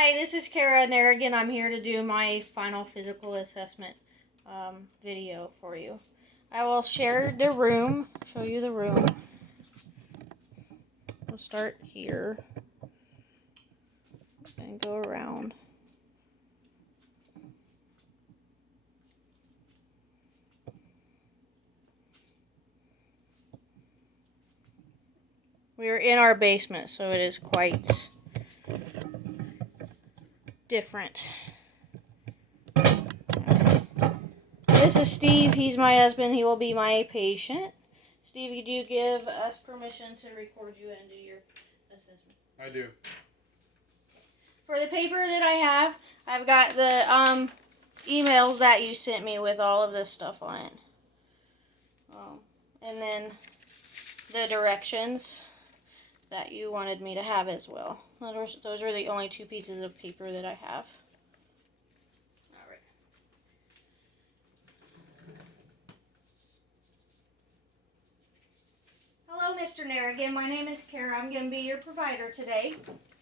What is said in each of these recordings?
Hi, this is Kara Narrigan. I'm here to do my final physical assessment video for you. I will share the room, show you the room. We'll start here and go around. We are in our basement, so it is quite different. This is Steve. He's my husband. He will be my patient. Steve, do you give us permission to record you and do your assessment? I do. For the paper that I have, I've got the emails that you sent me with all of this stuff on it. And then the directions that you wanted me to have as well. Those are the only two pieces of paper that I have. Alright. Hello, Mr. Narrigan. My name is Kara. I'm going to be your provider today.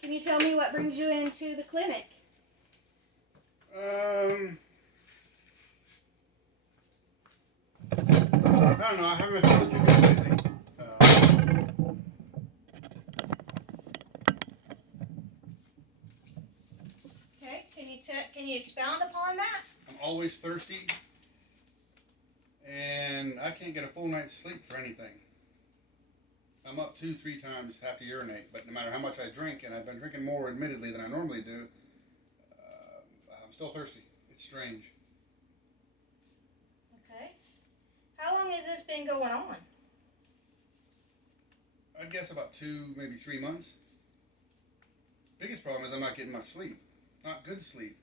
Can you tell me what brings you into the clinic? I don't know. I haven't been feeling too good lately. Okay. Can you expound upon that? I'm always thirsty, and I can't get a full night's sleep for anything. I'm up 2-3 times, have to urinate, but no matter how much I drink, and I've been drinking more admittedly than I normally do, I'm still thirsty. It's strange. Okay. How long has this been going on? I'd guess about 2, maybe 3 months. Biggest problem is I'm not getting much sleep. Not good sleep.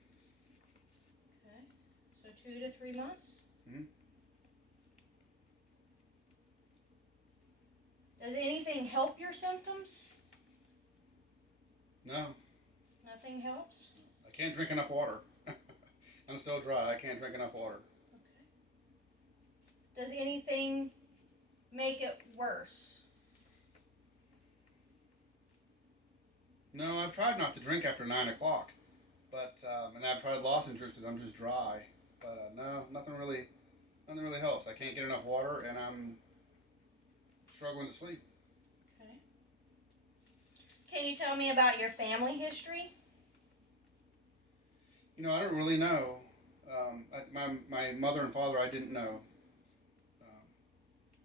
Okay. So 2 to 3 months? Mm-hmm. Does anything help your symptoms? No. Nothing helps? I can't drink enough water. I'm still dry. I can't drink enough water. Okay. Does anything make it worse? No, I've tried not to drink after 9 o'clock, but and I've tried lozenges because I'm just dry. But no, nothing really helps. I can't get enough water, and I'm struggling to sleep. Okay. Can you tell me about your family history? You know, I don't really know. My mother and father, I didn't know,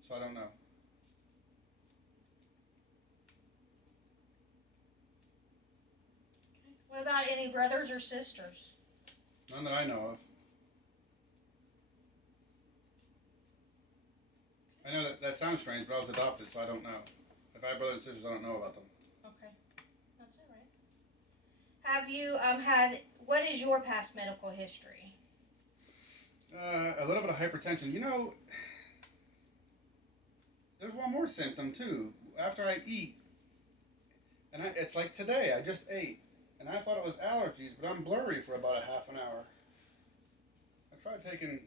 so I don't know. What about any brothers or sisters? None that I know of. I know that sounds strange, but I was adopted, so I don't know. If I have brothers and sisters, I don't know about them. Okay, that's all right. Have you what is your past medical history? A little bit of hypertension. You know, there's one more symptom too. After I eat, and it's like today, I just ate, and I thought it was allergies, but I'm blurry for about a half an hour. I tried taking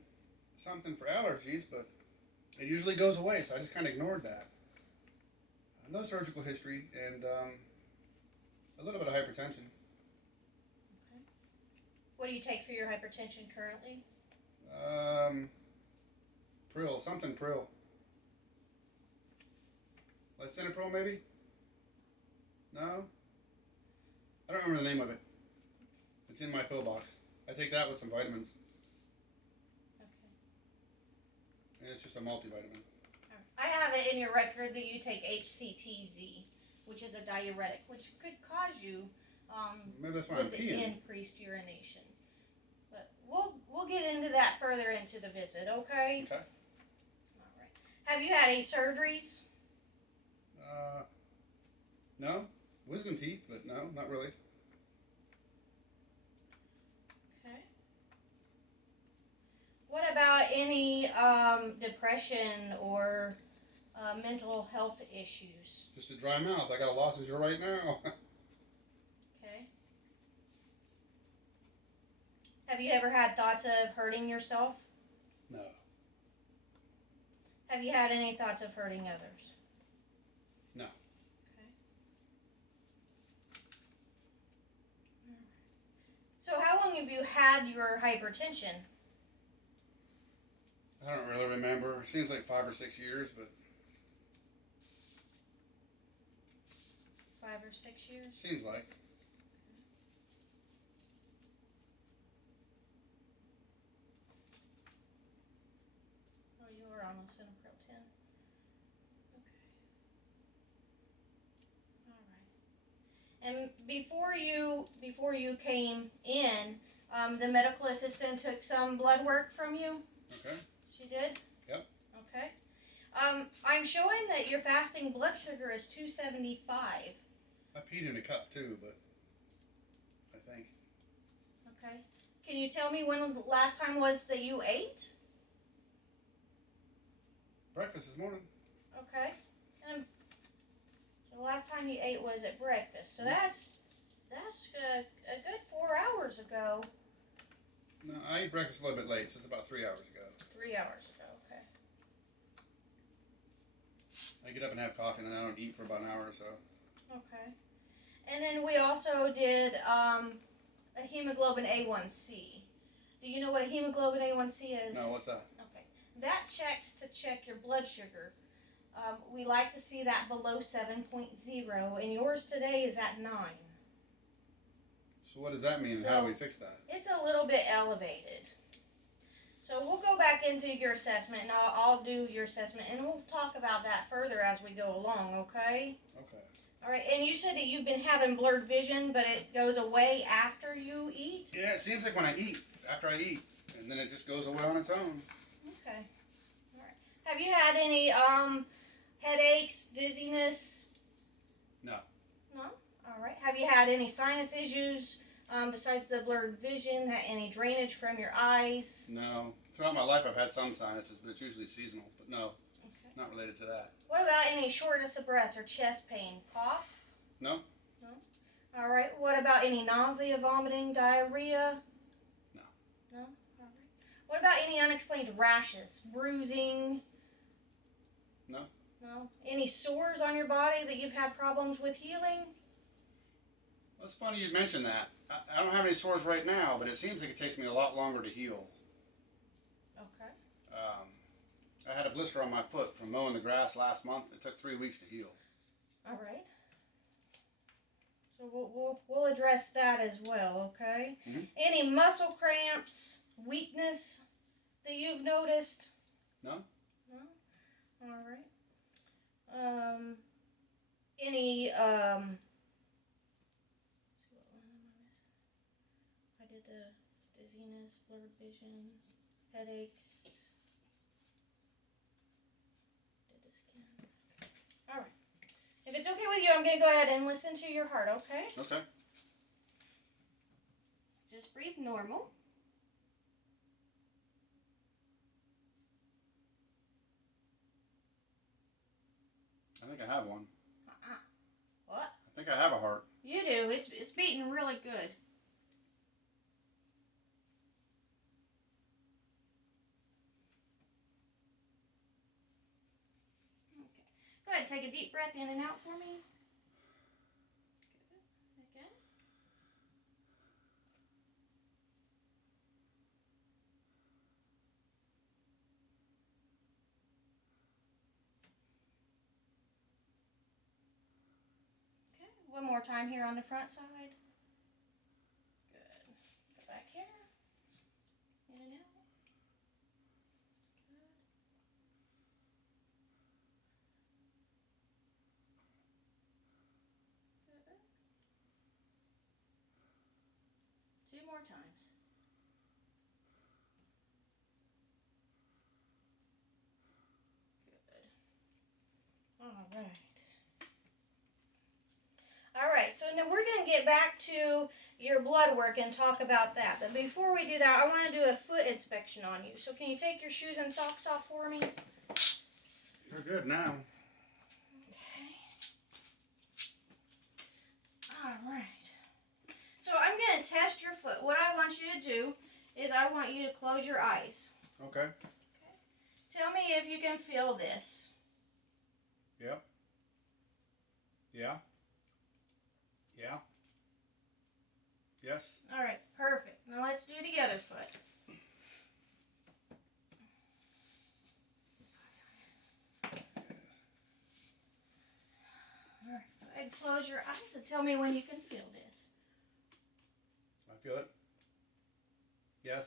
something for allergies, but it usually goes away, so I just kind of ignored that. No surgical history, and a little bit of hypertension. Okay. What do you take for your hypertension currently? Pril, something Pril. Lisinopril, maybe? No? I don't remember the name of it. It's in my pill box. I take that with some vitamins. Okay. And it's just a multivitamin. I have it in your record that you take HCTZ, which is a diuretic, which could cause you Maybe that's why I'm with peeing. increased urination. But we'll get into that further into the visit, okay? Okay. All right. Have you had any surgeries? No. Wisdom teeth, but no, not really. Okay. What about any depression or mental health issues? Just a dry mouth. I got a lozenge right now. Okay. Have you ever had thoughts of hurting yourself? No. Have you had any thoughts of hurting others? No. Okay. long have you had your hypertension? I don't really remember. It seems like 5 or 6 years, but 5 or 6 years? seems like. Oh, you were on lisinopril 10. Okay. All right. And before you came in, the medical assistant took some blood work from you? Okay. She did? Yep. Okay. I'm showing that your fasting blood sugar is 275. I peed in a cup too, but I think. Okay. Can you tell me when the last time was that you ate? Breakfast this morning. Okay. And so the last time you ate was at breakfast. So that's a good 4 hours ago. No, I ate breakfast a little bit late, so it's about 3 hours ago. 3 hours ago. Okay. I get up and have coffee, and then I don't eat for about an hour or so. Okay. And then we also did a hemoglobin A1C. Do you know what a hemoglobin A1C is? No, what's that? Okay. That checks to check your blood sugar. We like to see that below 7.0, and yours today is at 9. So what does that mean, and how do we fix that? It's a little bit elevated. So we'll go back into your assessment, and I'll do your assessment, and we'll talk about that further as we go along, okay? Okay. All right, and you said that you've been having blurred vision, but it goes away after you eat? Yeah, it seems like when I eat, after I eat, and then it just goes away on its own. Okay. All right. Have you had any headaches, dizziness? No. No? All right. Have you had any sinus issues besides the blurred vision? Any drainage from your eyes? No. Throughout my life, I've had some sinuses, but it's usually seasonal. But no, Okay. not related to that. What about any shortness of breath or chest pain? Cough? No. No? All right. What about any nausea, vomiting, diarrhea? No. No? All right. What about any unexplained rashes, bruising? No. No? Any sores on your body that you've had problems with healing? Well, it's funny you mention that. I don't have any sores right now, but it seems like it takes me a lot longer to heal. Okay. I had a blister on my foot from mowing the grass last month. It took 3 weeks to heal. All right. So we'll address that as well, okay? Mm-hmm. Any muscle cramps, weakness that you've noticed? No. No? All right. Any, let's see, what one am I missing? I did the dizziness, blurred vision, headaches. Did the skin. All right. If it's okay with you, I'm going to go ahead and listen to your heart, okay? Okay. Just breathe normal. I think I have one. What? I think I have a heart. You do. It's beating really good. Okay. Go ahead, take a deep breath in and out for me. Good. Again. Okay. One more time here on the front side. Good. Go back here. In and out. Good. Good. 2 more times. Good. All right. All right, so now we're going to get back to your blood work and talk about that. But before we do that, I want to do a foot inspection on you. So can you take your shoes and socks off for me? You're good now. Okay. All right. So I'm going to test your foot. What I want you to do is I want you to close your eyes. Okay. Tell me if you can feel this. Yep. Yeah. Yeah. Yes. All right, perfect. Now your eyes and tell me when you can feel this. I feel it. Yes.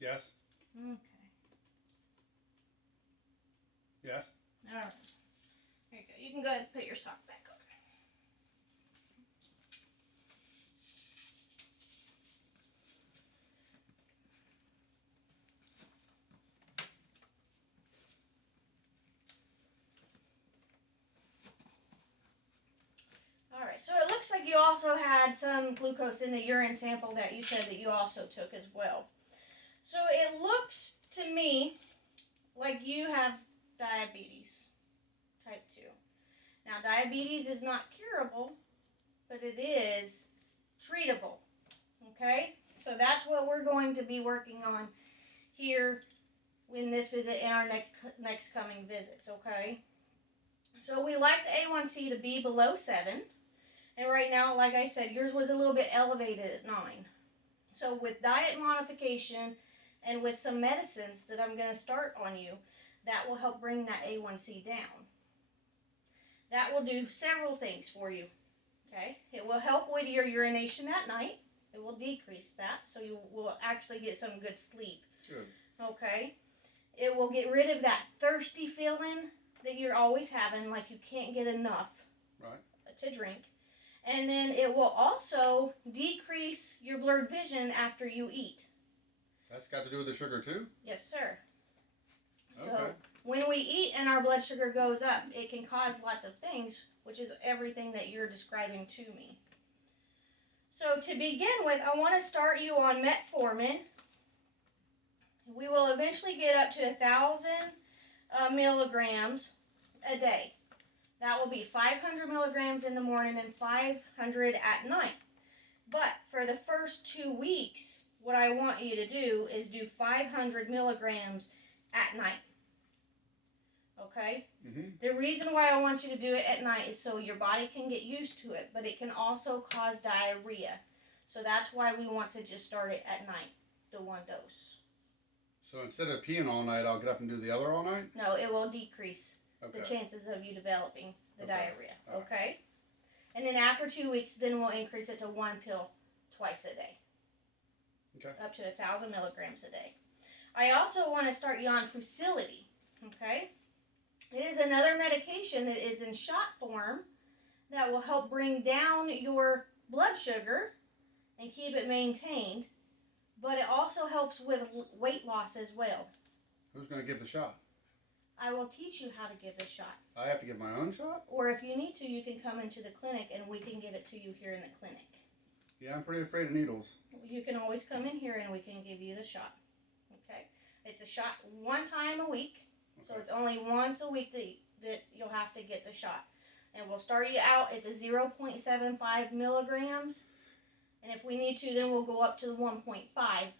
Yes. Okay. Yes. All right. There you go. You can go ahead and put your sock back on. All right. So it looks like you also had some glucose in the urine sample that you said that you also took as well. So it looks to me like you have diabetes type 2. Now, diabetes is not curable, but it is treatable. Okay? So that's what we're going to be working on here in this visit and our next coming visits. Okay? So we like the A1C to be below 7. And right now, like I said, yours was a little bit elevated at 9. So with diet modification and with some medicines that I'm going to start on you, that will help bring that A1C down. That will do several things for you. Okay? It will help with your urination at night. It will decrease that, so you will actually get some good sleep. Good. Okay? It will get rid of that thirsty feeling that you're always having, like you can't get enough to drink. And then it will also decrease your blurred vision after you eat. That's got to do with the sugar too? Yes, sir. Okay. So when we eat and our blood sugar goes up, it can cause lots of things, which is everything that you're describing to me. So to begin with, I want to start you on metformin. We will eventually get up to 1,000 milligrams a day. That will be 500 milligrams in the morning and 500 at night. But for the first 2 weeks, what I want you to do is do 500 milligrams at night. Okay? Mm-hmm. The reason why I want you to do it at night is so your body can get used to it, but it can also cause diarrhea. So that's why we want to just start it at night, the 1 dose. So instead of peeing all night, I'll get up and do the other all night? No, it will decrease Okay. the chances of you developing the diarrhea. All right. Okay? And then after 2 weeks, then we'll increase it to 1 pill twice a day. Okay. Up to 1,000 milligrams a day. I also want to start you on Trucility. Okay? It is another medication that is in shot form that will help bring down your blood sugar and keep it maintained. But it also helps with weight loss as well. Who's going to give the shot? I will teach you how to give the shot. I have to give my own shot? Or if you need to, you can come into the clinic and we can give it to you here in the clinic. Yeah, I'm pretty afraid of needles. You can always come in here and we can give you the shot. Okay? It's a shot 1 time a week. So Okay. it's only once a week that you'll have to get the shot. And we'll start you out at the 0.75 milligrams. And if we need to, then we'll go up to the 1.5.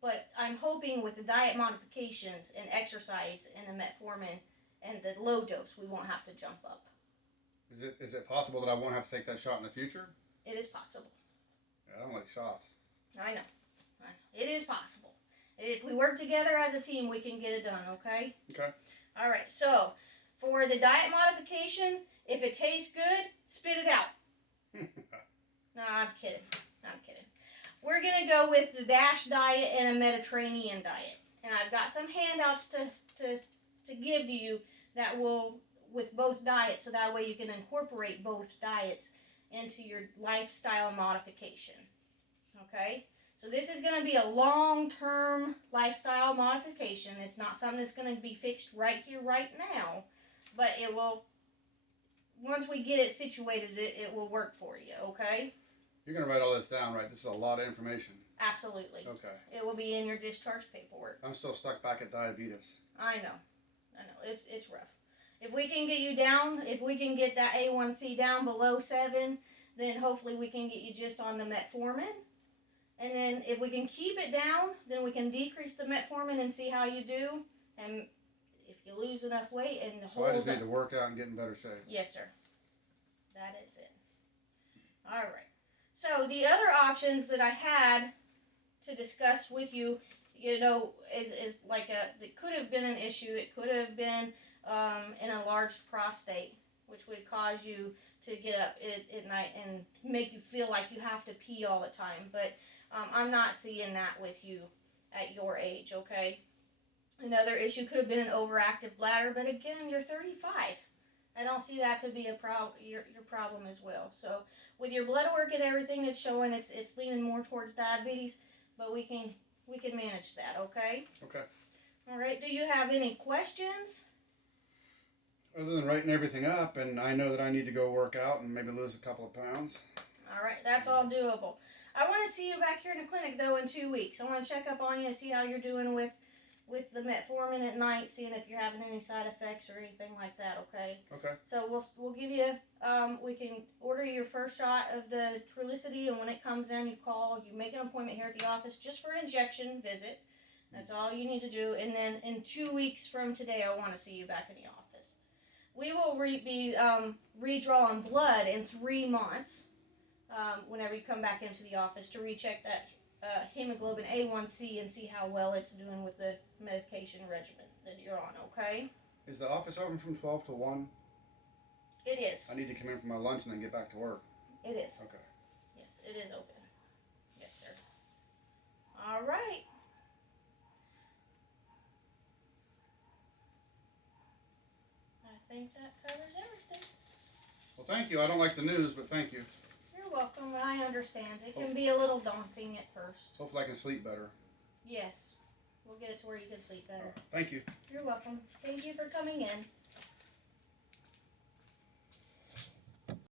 But I'm hoping with the diet modifications and exercise and the metformin and the low dose, we won't have to jump up. Is it possible that I won't have to take that shot in the future? It is possible. Yeah, I don't like shots. I know. It is possible. If we work together as a team, we can get it done, okay? Okay. All right, so for the diet modification, if it tastes good, spit it out. No, I'm kidding. We're going to go with the DASH diet and a Mediterranean diet. And I've got some handouts to give to you that will, with both diets, so that way you can incorporate both diets into your lifestyle modification. Okay? So this is going to be a long-term lifestyle modification. It's not something that's going to be fixed right here, right now. But it will, once we get it situated, it will work for you, okay? You're going to write all this down, right? This is a lot of information. Absolutely. Okay. It will be in your discharge paperwork. I'm still stuck back at diabetes. I know. It's rough. If we can get you down, if we can get that A1C down below 7, then hopefully we can get you just on the metformin. And then if we can keep it down, then we can decrease the metformin and see how you do. And if you lose enough weight and So I just need to work out and get in better shape. Yes, sir. That is it. All right. So the other options that I had to discuss with you is like it could have been an issue. It could have been an enlarged prostate, which would cause you to get up at night and make you feel like you have to pee all the time. But I'm not seeing that with you at your age, okay? Another issue could have been an overactive bladder, but again, you're 35. I don't see that to be your problem as well. So with your blood work and everything, it's showing it's leaning more towards diabetes, but we can manage that, okay? Okay. All right. Do you have any questions? Other than writing everything up, and I know that I need to go work out and maybe lose a couple of pounds. All right, that's all doable. I want to see you back here in the clinic though in 2 weeks. I want to check up on you and see how you're doing with the metformin at night, seeing if you're having any side effects or anything like that. Okay. Okay. So we'll give you we can order your first shot of the Trulicity, and when it comes in, you call. You make an appointment here at the office just for an injection visit. That's all you need to do. And then in 2 weeks from today, I want to see you back in the office. We will be redrawing blood in 3 months. Whenever you come back into the office to recheck that hemoglobin A1C and see how well it's doing with the medication regimen that you're on, okay? Is the office open from 12 to 1? It is. I need to come in for my lunch and then get back to work. It is. Okay. Yes, it is open. Yes, sir. All right. I think that covers everything. Well, thank you. I don't like the news, but thank you. You're welcome. I understand. It can be a little daunting at first. Hopefully I can sleep better. Yes. We'll get it to where you can sleep better. Thank you. You're welcome. Thank you for coming in.